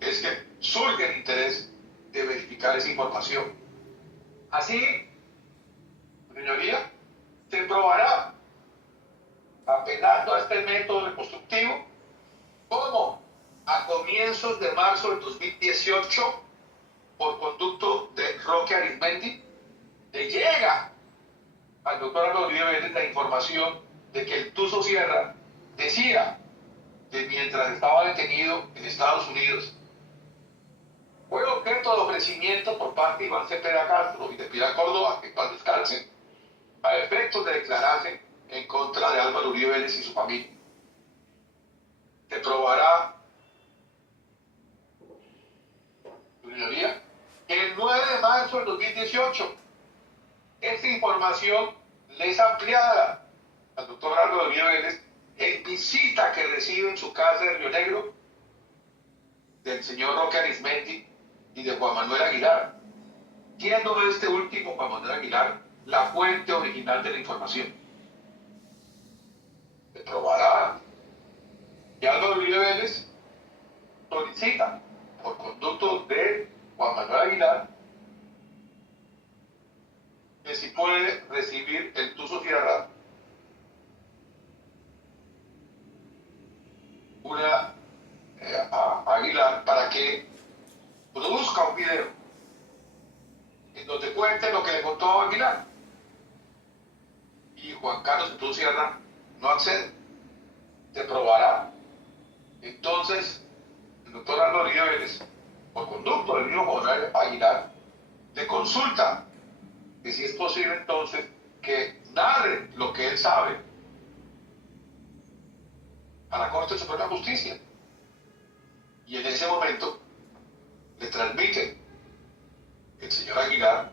es que surge el interés de verificar esa información. Así, señoría, se probará, apelando a este método reconstructivo, cómo a comienzos de marzo del 2018, por conducto de Roque Arizmendi, le llega al doctor Álvaro Uribe Vélez la información de que el Tuzo Sierra decía que mientras estaba detenido en Estados Unidos, fue objeto de ofrecimiento por parte de Iván Cepeda Castro y de Pilar Córdoba, que en paz descanse, a efectos de declararse en contra de Álvaro Uribe Vélez y su familia. Se probará, señoría, que el 9 de marzo del 2018, esta información le es ampliada al doctor Álvaro Uribe Vélez en visita que recibe en su casa de Río Negro del señor Roque Arismendi y de Juan Manuel Aguilar, siendo este último, Juan Manuel Aguilar, la fuente original de la información. Se probará que Álvaro Uribe Vélez solicita, por conducto de Juan Manuel Aguilar, que si puede recibir el Tuzo Sierra a Aguilar para que produzca un video en donde cuente lo que le contó a Aguilar. Y Juan Carlos Tuzo Sierra no accede. Se probará. Entonces, el doctor Álvaro Uribe Vélez, por conducto del mismo Juan Manuel Aguilar, le consulta que si es posible entonces que narre lo que él sabe a la Corte Suprema de Justicia. Y en ese momento le transmite el señor Aguilar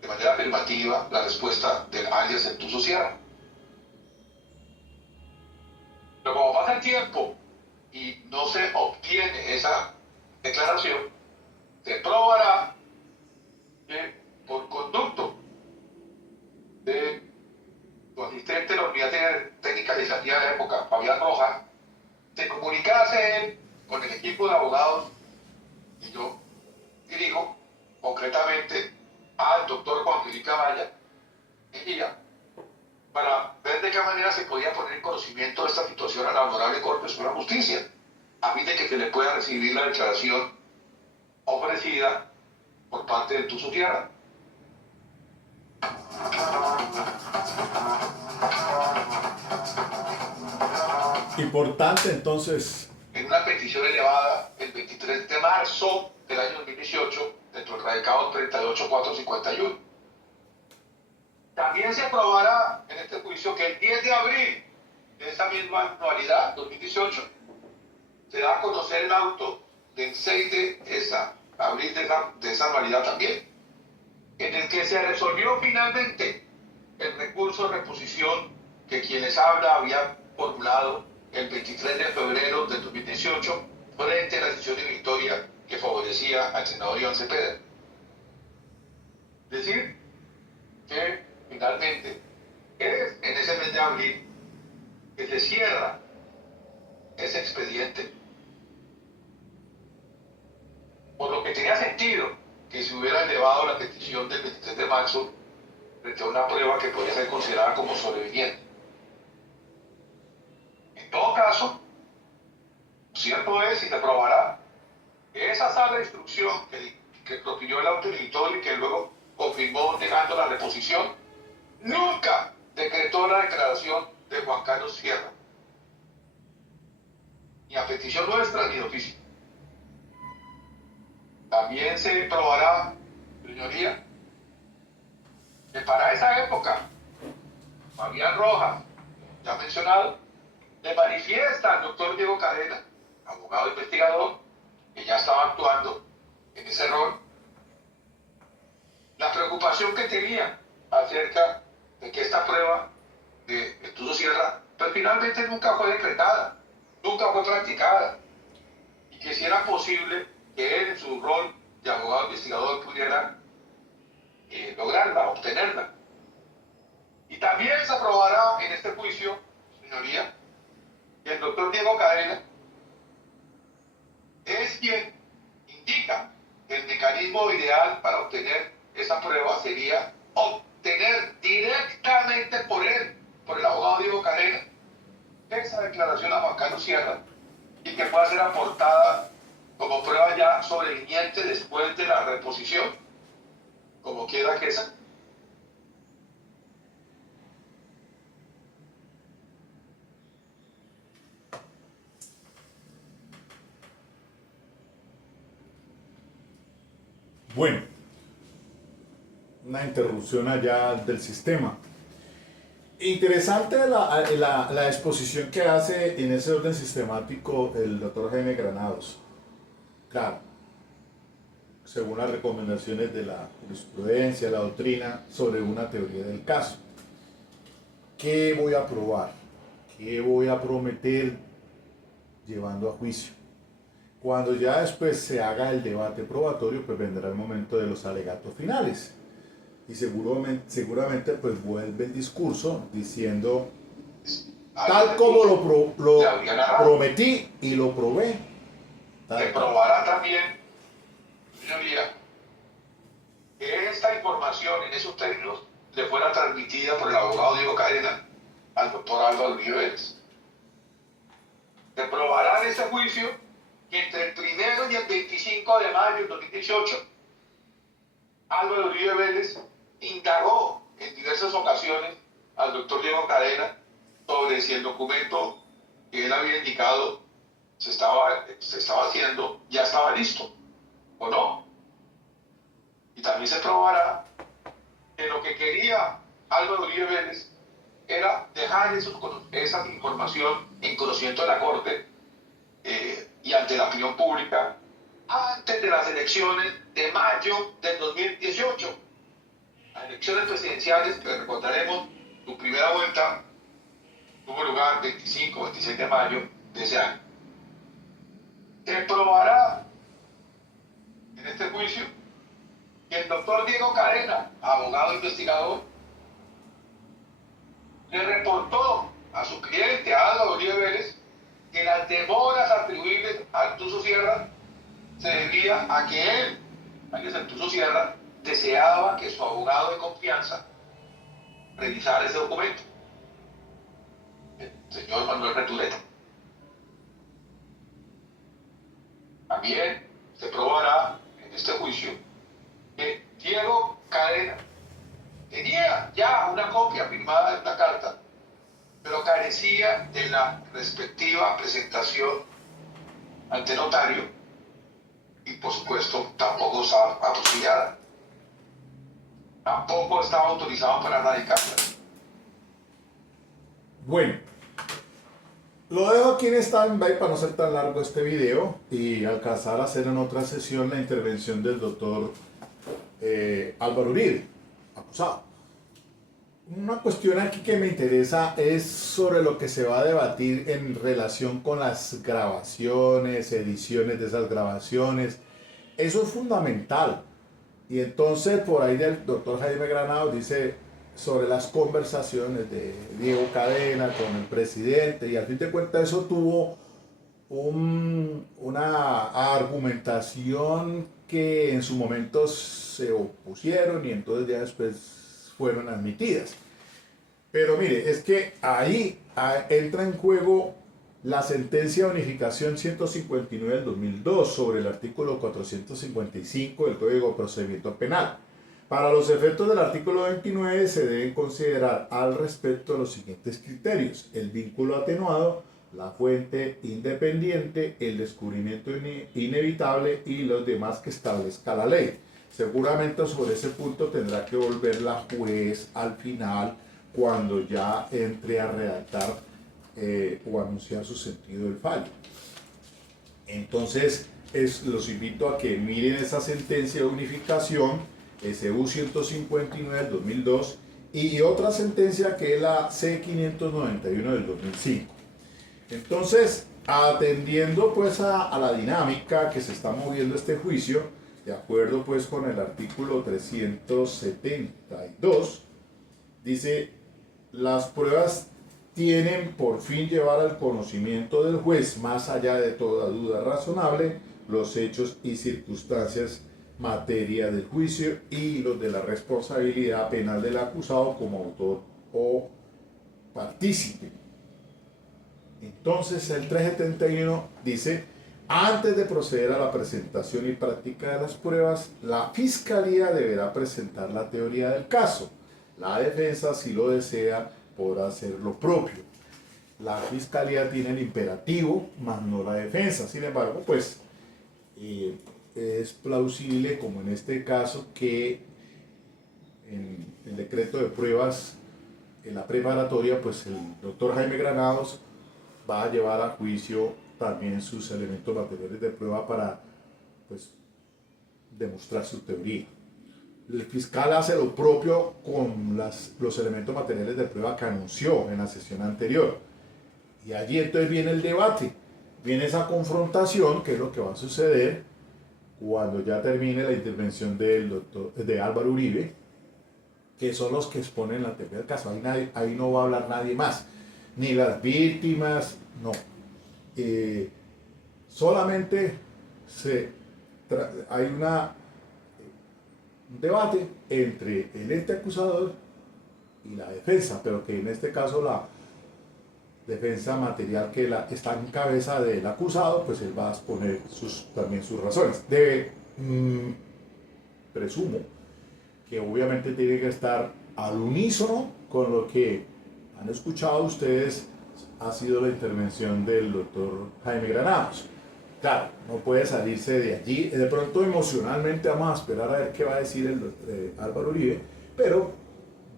de manera afirmativa la respuesta del alias el Tuzo Sierra. Pero como pasa el tiempo y no se obtiene esa declaración, se probará que por conducto de su asistente de la Unidad Técnica Legislativa de la época, Fabián Rojas, se comunicase él con el equipo de abogados y yo dirijo concretamente al doctor Juan Felipe Amaya Mejía para ver de qué manera se podía poner en conocimiento de esta situación a la Honorable Corte Suprema de Justicia, a fin de que se le pueda recibir la declaración ofrecida por parte del Tuzo Sierra. Importante entonces. En una petición elevada el 23 de marzo del año 2018, dentro del radicado 38451. También se aprobará en este juicio que el 10 de abril de esa misma anualidad, 2018, se da a conocer el auto del 6 de abril de esa anualidad también, en el que se resolvió finalmente el recurso de reposición que quienes habla habían formulado el 23 de febrero del 2018 frente a la decisión de Victoria que favorecía al senador Iván Cepeda. Es decir, que finalmente es en ese mes de abril que se cierra ese expediente, por lo que tenía sentido que se hubiera elevado la petición del 23 de marzo frente a una prueba que podría ser considerada como sobreviniente. En todo caso, cierto es y se probará que esa sala de instrucción que propinó el auto editorio y que luego confirmó negando la reposición, nunca decretó la declaración de Juan Carlos Sierra, ni a petición nuestra ni de oficio. También se probará, señoría, que para esa época, Fabián Rojas, ya mencionado, le manifiesta al doctor Diego Cadena, abogado investigador, que ya estaba actuando en ese rol, la preocupación que tenía acerca de que esta prueba de Tuzo Sierra, pues finalmente nunca fue decretada, nunca fue practicada, y que si era posible que él en su rol de abogado investigador pudiera lograrla, obtenerla. Y también se aprobará en este juicio, señoría, que el doctor Diego Cadena es quien indica que el mecanismo ideal para obtener esa prueba sería obtener directamente por él, por el abogado Diego Cadena, esa declaración a Juan Carlos Sierra y que pueda ser aportada como prueba ya sobreviniente después de la reposición, como quiera que sea. Bueno, una interrupción allá del sistema. Interesante la exposición que hace en ese orden sistemático el doctor Jaime Granados. Claro, según las recomendaciones de la jurisprudencia, la doctrina, sobre una teoría del caso. ¿Qué voy a probar? ¿Qué voy a prometer llevando a juicio? Cuando ya después se haga el debate probatorio, pues vendrá el momento de los alegatos finales. Y seguramente pues vuelve el discurso diciendo, tal como lo prometí y lo probé. Se probará también, señoría, que esta información en esos términos le fuera transmitida por el abogado Diego Cadena al doctor Álvaro Uribe Vélez. Se probará en este juicio que entre el 1 y el 25 de mayo de 2018, Álvaro Uribe Vélez indagó en diversas ocasiones al doctor Diego Cadena sobre si el documento que él había indicado se estaba haciendo, ya estaba listo o no. Y también se probará que lo que quería Álvaro Uribe Vélez era dejar esa información en conocimiento de la Corte y ante la opinión pública antes de las elecciones de mayo del 2018. Las elecciones presidenciales, que recordaremos, su primera vuelta tuvo lugar el 25 o 26 de mayo de ese año. Se probará en este juicio que el doctor Diego Cadena, abogado investigador, le reportó a su cliente, a Álvaro Uribe Vélez, que las demoras atribuibles a Artuso Sierra se debía a que él, alias Artuso Sierra, deseaba que su abogado de confianza revisara ese documento, el señor Manuel Retuleta. También se probará en este juicio que Diego Cadena tenía ya una copia firmada de esta carta, pero carecía de la respectiva presentación ante notario y por supuesto tampoco estaba apostillada. Tampoco estaba autorizado para radicarla. Bueno, lo dejo aquí en stand-by para no ser tan largo este video y alcanzar a hacer en otra sesión la intervención del doctor Álvaro Uribe, acusado. Una cuestión aquí que me interesa es sobre lo que se va a debatir en relación con las grabaciones, ediciones de esas grabaciones. Eso es fundamental. Y entonces por ahí el doctor Jaime Granados dice sobre las conversaciones de Diego Cadena con el presidente, y al fin de cuentas eso tuvo una argumentación que en su momento se opusieron y entonces ya después fueron admitidas. Pero mire, es que ahí entra en juego la sentencia de unificación 159 del 2002 sobre el artículo 455 del Código de Procedimiento Penal. Para los efectos del artículo 29 se deben considerar al respecto los siguientes criterios: el vínculo atenuado, la fuente independiente, el descubrimiento inevitable y los demás que establezca la ley. Seguramente sobre ese punto tendrá que volver la juez al final cuando ya entre a redactar o anunciar su sentido del fallo. Entonces los invito a que miren esa sentencia de unificación, SU 159 del 2002, y otra sentencia que es la C591 del 2005. Entonces, atendiendo pues a la dinámica que se está moviendo este juicio, de acuerdo pues con el artículo 372, dice: las pruebas tienen por fin llevar al conocimiento del juez, más allá de toda duda razonable, los hechos y circunstancias materia del juicio y los de la responsabilidad penal del acusado como autor o partícipe. Entonces el 371 dice: antes de proceder a la presentación y práctica de las pruebas, la Fiscalía deberá presentar la teoría del caso. La defensa, si lo desea, podrá hacer lo propio. La Fiscalía tiene el imperativo, más no la defensa. Sin embargo, pues es plausible, como en este caso, que en el decreto de pruebas, en la preparatoria, pues el doctor Jaime Granados va a llevar a juicio también sus elementos materiales de prueba para pues demostrar su teoría. El fiscal hace lo propio con los elementos materiales de prueba que anunció en la sesión anterior. Y allí entonces viene el debate viene esa confrontación, que es lo que va a suceder cuando ya termine la intervención de Álvaro Uribe, que son los que exponen la teoría del caso. Ahí no va a hablar nadie más, ni las víctimas, no. Solamente hay un debate entre el ente acusador y la defensa, pero que en este caso la defensa material que está en cabeza del acusado, pues él va a exponer también sus razones. Presumo que obviamente tiene que estar al unísono con lo que han escuchado ustedes, ha sido la intervención del doctor Jaime Granados. Claro, no puede salirse de allí. De pronto emocionalmente vamos a esperar a ver qué va a decir el Álvaro Uribe, pero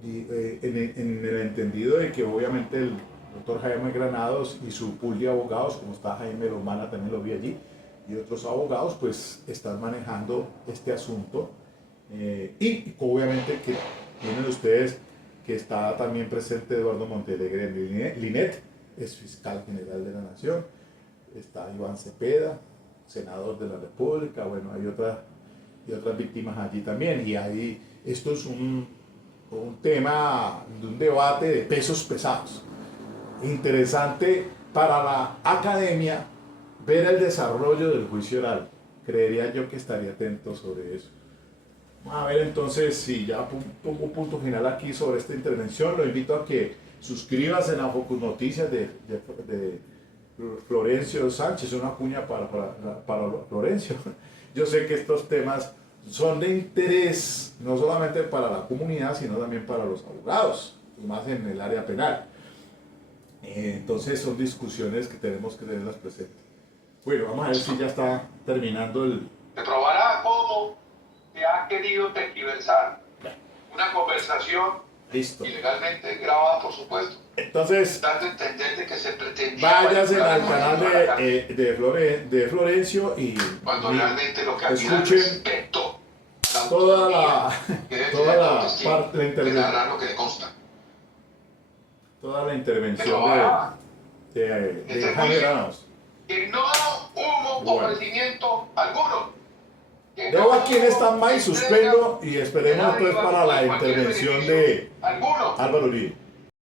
en el entendido de que obviamente el doctor Jaime Granados y su pool de abogados, como está Jaime Lomana, también lo vi allí, y otros abogados, pues están manejando este asunto. Y obviamente que tienen ustedes que está también presente Eduardo Montealegre Linet, es fiscal general de la Nación, está Iván Cepeda, senador de la República, bueno, hay otras víctimas allí también, y esto es un tema de un debate de pesos pesados. Interesante para la academia ver el desarrollo del juicio oral. Creería yo que estaría atento sobre eso. Vamos a ver entonces si ya pongo punto final aquí sobre esta intervención. Lo invito a que suscribas en la Focus Noticias de Florencio Sánchez, una cuña para Florencio. Yo sé que estos temas son de interés no solamente para la comunidad, sino también para los abogados, y más en el área penal. Entonces son discusiones que tenemos que tenerlas presentes. Bueno, vamos a ver si ya está terminando el... Te probará cómo te ha querido tergiversar una conversación. Listo. Ilegalmente grabada, por supuesto. Entonces, dando a entender de que se pretendía... váyanse al canal de Florencio y realmente lo que escuchen toda la intervención. Lo que le consta. Toda la intervención de Jaime Granados. Que no hubo ofrecimiento alguno. Dejo aquí en stand-by, suspendo y esperemos pues para la intervención de Álvaro Uribe.